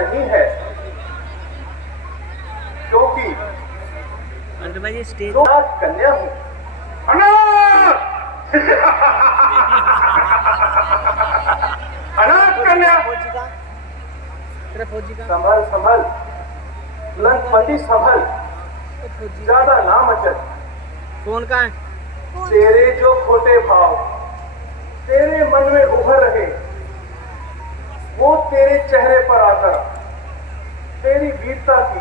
नहीं है, क्योंकि स्टेज कन्या हूँ। अनाथ कन्या। संभल संभल, लंकपति संभल, ज्यादा ना मचल। कौन का है? तेरे जो खोटे भाव तेरे मन में उभर रहे, वो तेरे चेहरे पर आकर तेरी वीरता की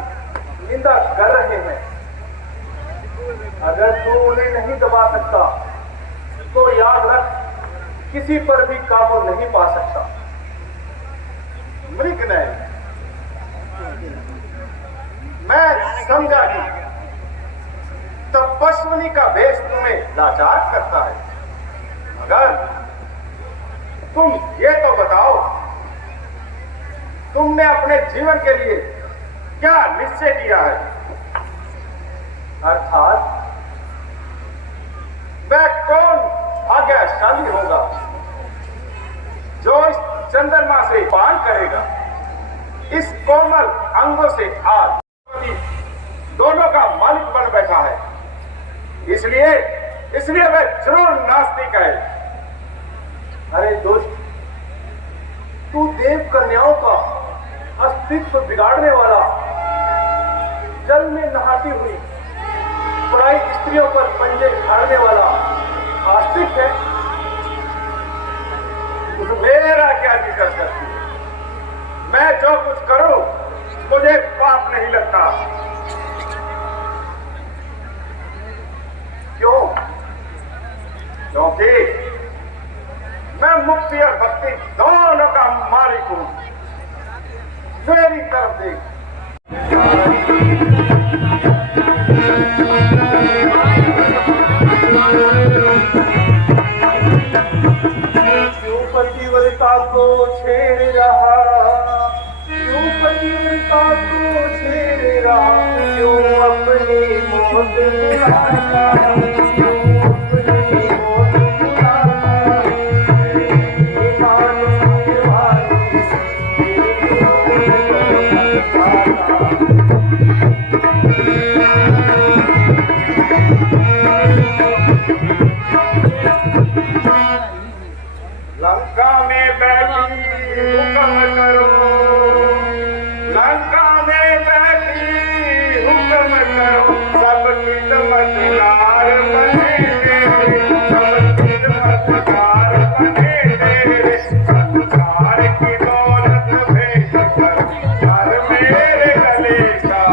निंदा कर रहे हैं। अगर तू उन्हें नहीं दबा सकता तो याद रख, किसी पर भी काबू नहीं पा सकता। मृग नहीं, मैं समझा कि तपस्विनी का वेश तुम्हें लाचार करता है, मगर तुम ये तो बताओ, तुमने अपने जीवन के लिए क्या निश्चय किया है? अर्थात वह कौन भाग्यशाली होगा जो इस चंद्रमा से पान करेगा, इस कोमल अंगों से आज दोनों का मालिक बन बैठा है। इसलिए वह जरूर नास्तिक है। अरे दुष्ट, तू देव कन्याओं का अस्तित्व बिगाड़ने वाला, जल में नहाती हुई पराई स्त्रियों पर पंजे झाड़ने वाला आस्तिक है। मेरा क्या जिक्र करती है? मैं जो कुछ करूं मुझे पाप नहीं लगता। क्यों? क्योंकि मैं मुक्ति और भक्ति दोनों का मालिक हूं। मेरी तरफ देख। क्यों पतिव्रता को क्यों पतिव्रता को छेड़ा, क्यों अपनी मौत बुलाता, क्यों अपनी मौत बुलाता, ये मानव वाली लंका में बैठी हुक्म करो, लंका में बैठी हुक्म करो, सब खिदमतगार बने तेरे, सब खिदमतगार बने तेरे, संसार की दौलत भेज कर हर मेरे गले का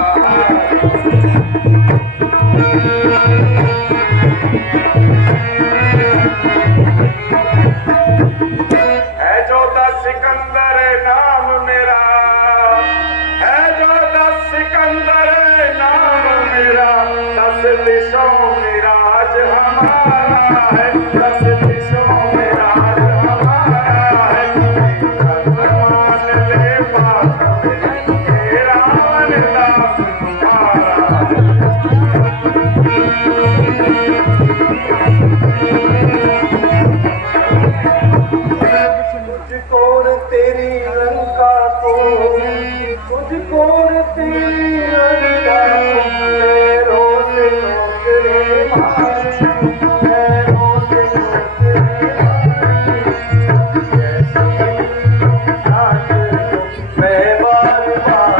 है जो दस सिकंदर नाम मेरा, है जो दस सिकंदर नाम मेरा, 10 दिशों में राज हमारा है, 10 दिशों में राज हमारा है, मान ले बात मेरा दास तुम्हारा है। तुझको न तेरी लंका को, तुझको न तेरी लंका को, पैरों से ठोकरे मारे, पैरों से ठोकरे मारे, जैसे घाट को मैं बार बार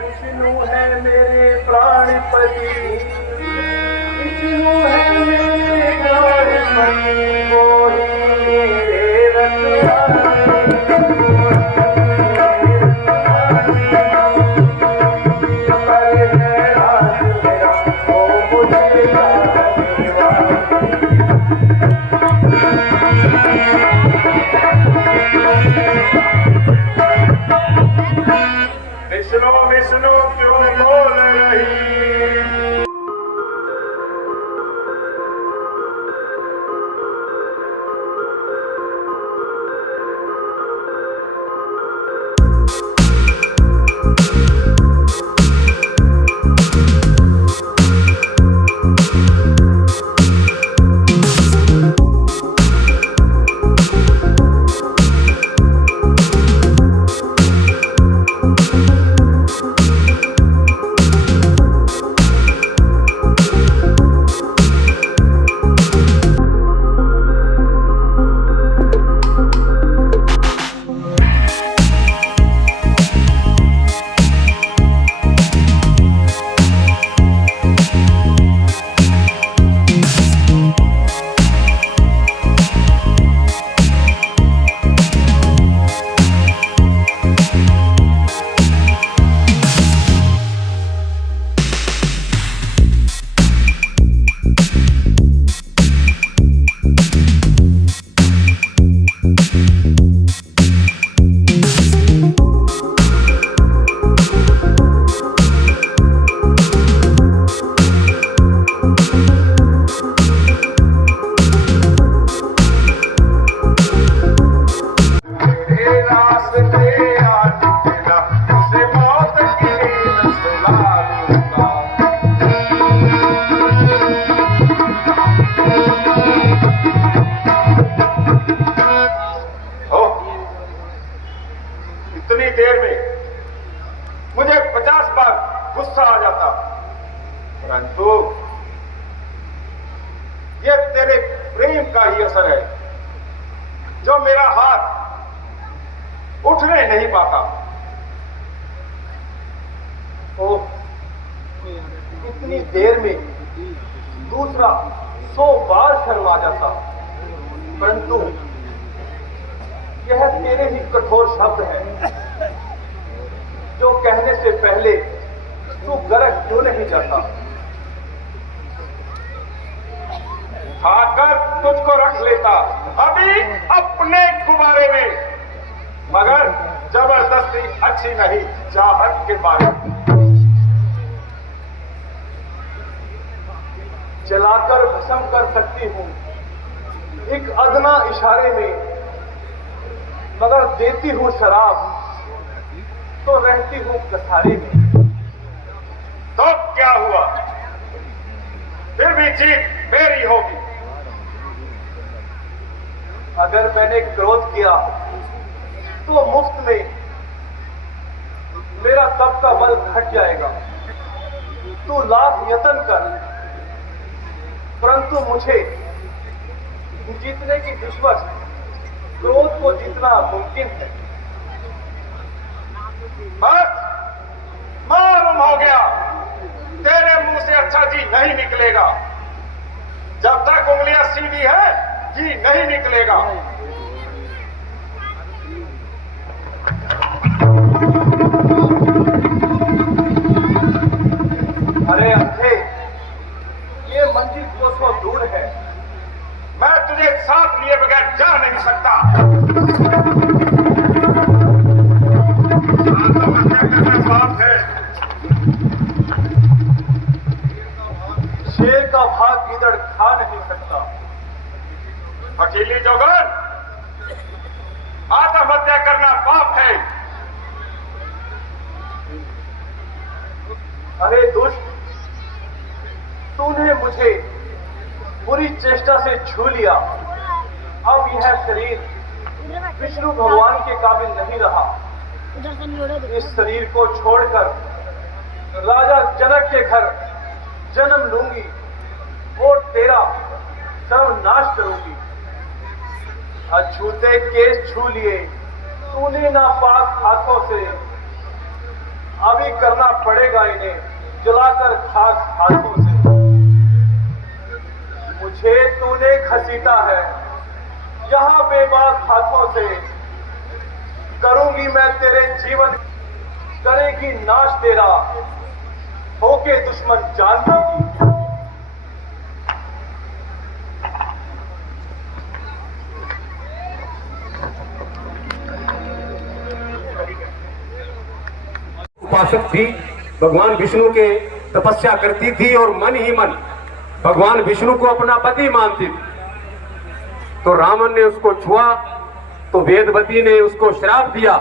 विष्णु है मेरे प्राणपति, विष्णु है मेरे प्राणपति, वो ही मेरे रखवाले, पर है राज मेरा, वो मुझे जानने वाला। विष्णु विष्णु क्यों बोल रही, इतनी देर में मुझे 50 बार गुस्सा आ जाता, परंतु ये तेरे प्रेम का ही असर है जो मेरा हाथ उठने नहीं पाता। तो इतनी देर में दूसरा 100 बार शर्मा जाता, परंतु यह तेरे ही कठोर शब्द है जो कहने से पहले तू गरज क्यों नहीं जाता। उठाकर तुझको रख लेता अभी अपने गुब्बारे में, मगर जबरदस्ती अच्छी नहीं, चाहत के बारे में। जलाकर भस्म कर सकती हूँ एक अदना इशारे में, मगर देती हूँ शराब तो रहती हूँ कसारे में। तो क्या हुआ, फिर भी जीत मेरी होगी। अगर मैंने क्रोध किया तो मुफ्त में मेरा तब का बल घट जाएगा। तू लाख यत्न कर, परंतु मुझे जीतने की दुश्मन क्रोध को जीतना मुमकिन है। बस मालूम हो गया, तेरे मुंह से अच्छा जी नहीं निकलेगा। जब तक उंगलियां सीधी है जी नहीं निकलेगा। अरे अंधे, ये मंजिल कोसों दूर है। मैं तुझे साथ लिए बगैर जा नहीं सकता। साथ है। शेर का भाग गीदड़ खा नहीं सकता। अकेली जोगन, आत्महत्या करना पाप है। अरे दुष्ट, तूने मुझे बुरी चेष्टा से छू लिया। अब यह शरीर विष्णु भगवान के काबिल नहीं रहा। इस शरीर को छोड़कर राजा जनक के घर जन्म लूंगी और तेरा सर्वनाश करूंगी। अछूते केस छू लिए तूने नापाक हाथों से, अभी करना पड़ेगा इन्हें जलाकर खाक हाथों से। मुझे तूने घसीटा है यहां बेबाक हाथों से। करूंगी मैं तेरे जीवन, करेगी नाश तेरा, होके दुश्मन जान देगी। उपासक थी, भगवान विष्णु के तपस्या करती थी और मन ही मन भगवान विष्णु को अपना पति मानती थी। तो रावण ने उसको छुआ तो वेदवती ने उसको श्राप दिया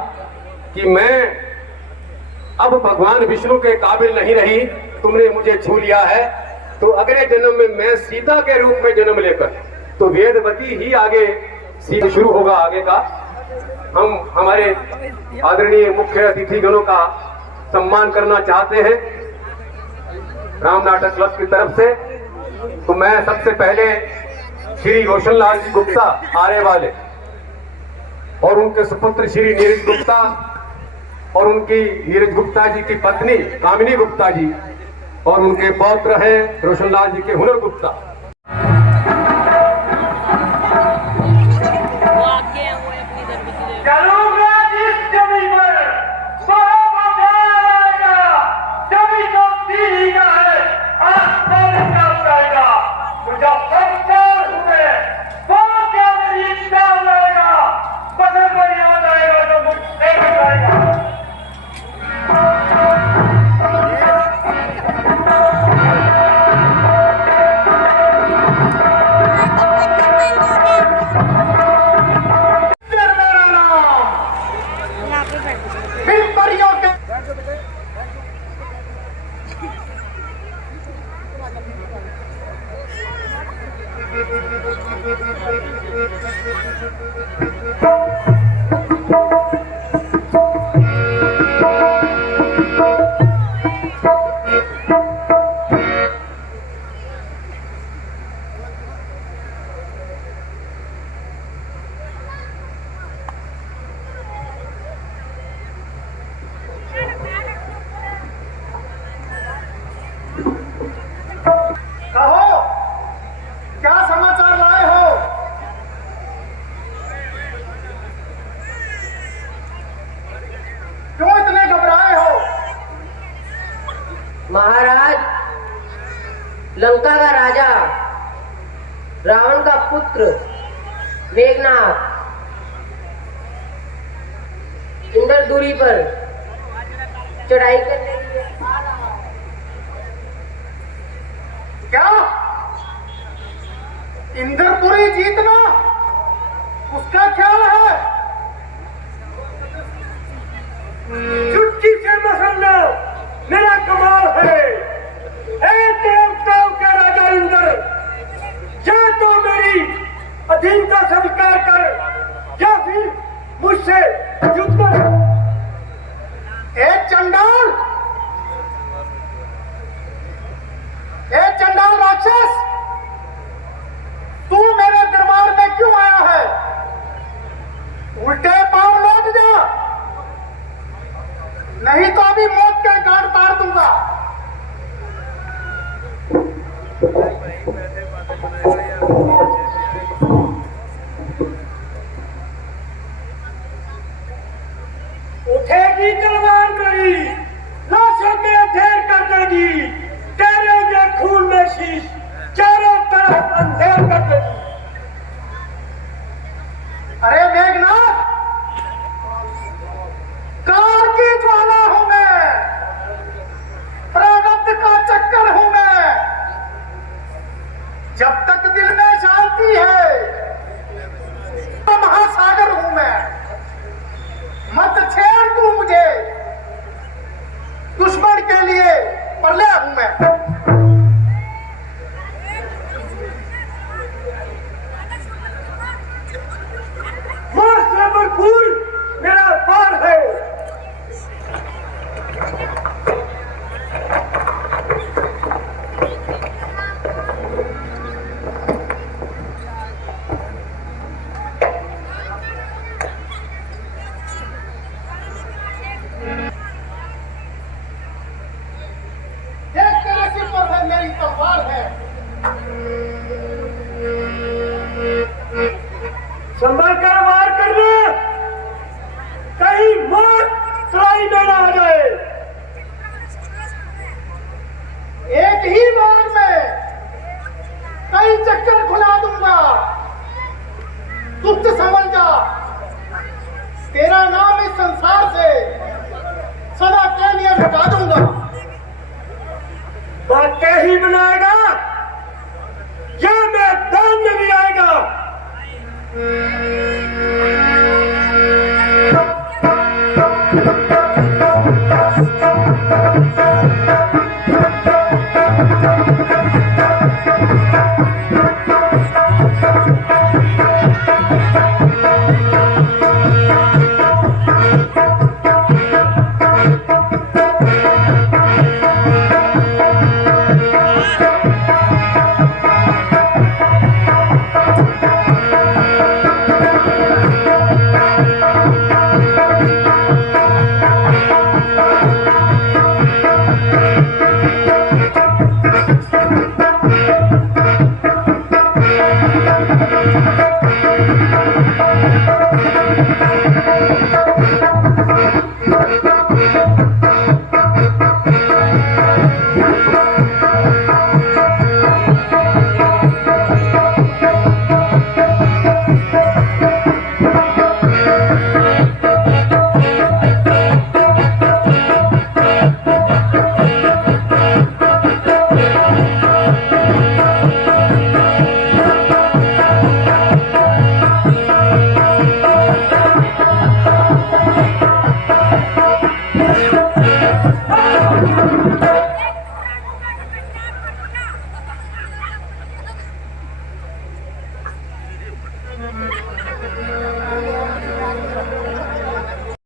कि मैं अब भगवान विष्णु के काबिल नहीं रही, तुमने मुझे छू लिया है, तो अगले जन्म में मैं सीता के रूप में जन्म लेकर, तो वेदवती ही आगे सीता शुरू होगा आगे का। हम हमारे आदरणीय मुख्य अतिथिगणों का सम्मान करना चाहते हैं राम नाटक क्लब की तरफ से। तो मैं सबसे पहले श्री रोशनलाल जी गुप्ता आने वाले और उनके सुपुत्र श्री नीरज गुप्ता और उनकी नीरज गुप्ता जी की पत्नी कामिनी गुप्ता जी और उनके पौत्र हैं रोशनलाल जी के हुनर गुप्ता। महाराज, लंका का राजा रावण का पुत्र मेघनाथ इंद्रदूरी पर चढ़ाई करने के लिए आ रहा है। क्या इंद्रपुरी जीतना उसका ख्याल है। चुटकी से मसल लो, मेरा कमाल है। ऐ देवताओं का राजा इंद्र, या तो मेरी अधीनता स्वीकार कर या फिर मुझसे युद्ध कर। चंडाल राक्षस, तू मेरे दरबार में क्यों आया है? उल्टे पांव लौट जा, नहीं तो अभी मौत के गांठ मार दूंगा। उठेगी तलवार मेरी, लाशों के ढेर कर देगी, तेरे ये खून में शीश चारों तरफ अंधेर कर देगी। अरे मेघनाथ, काल की ज्वाला हूं मैं, प्रारब्ध का चक्कर हूं मैं। जब तक दिल में शांति है, तो महासागर हूं मैं। मत छेड़ तू मुझे, दुश्मन के लिए प्रलय हूं मैं। मौत से भरपूर मेरा पार है। मेरी तलवार है, संभल कर वार करना, कहीं मौत तराई में ना आ जाए। एक ही बार में कई चक्कर खुला दूंगा, तुझ समझ जा। तेरा नाम इस संसार से सदा के लिए मिटा दूंगा। बातें ही बनाएगा या मैदान में भी आएगा।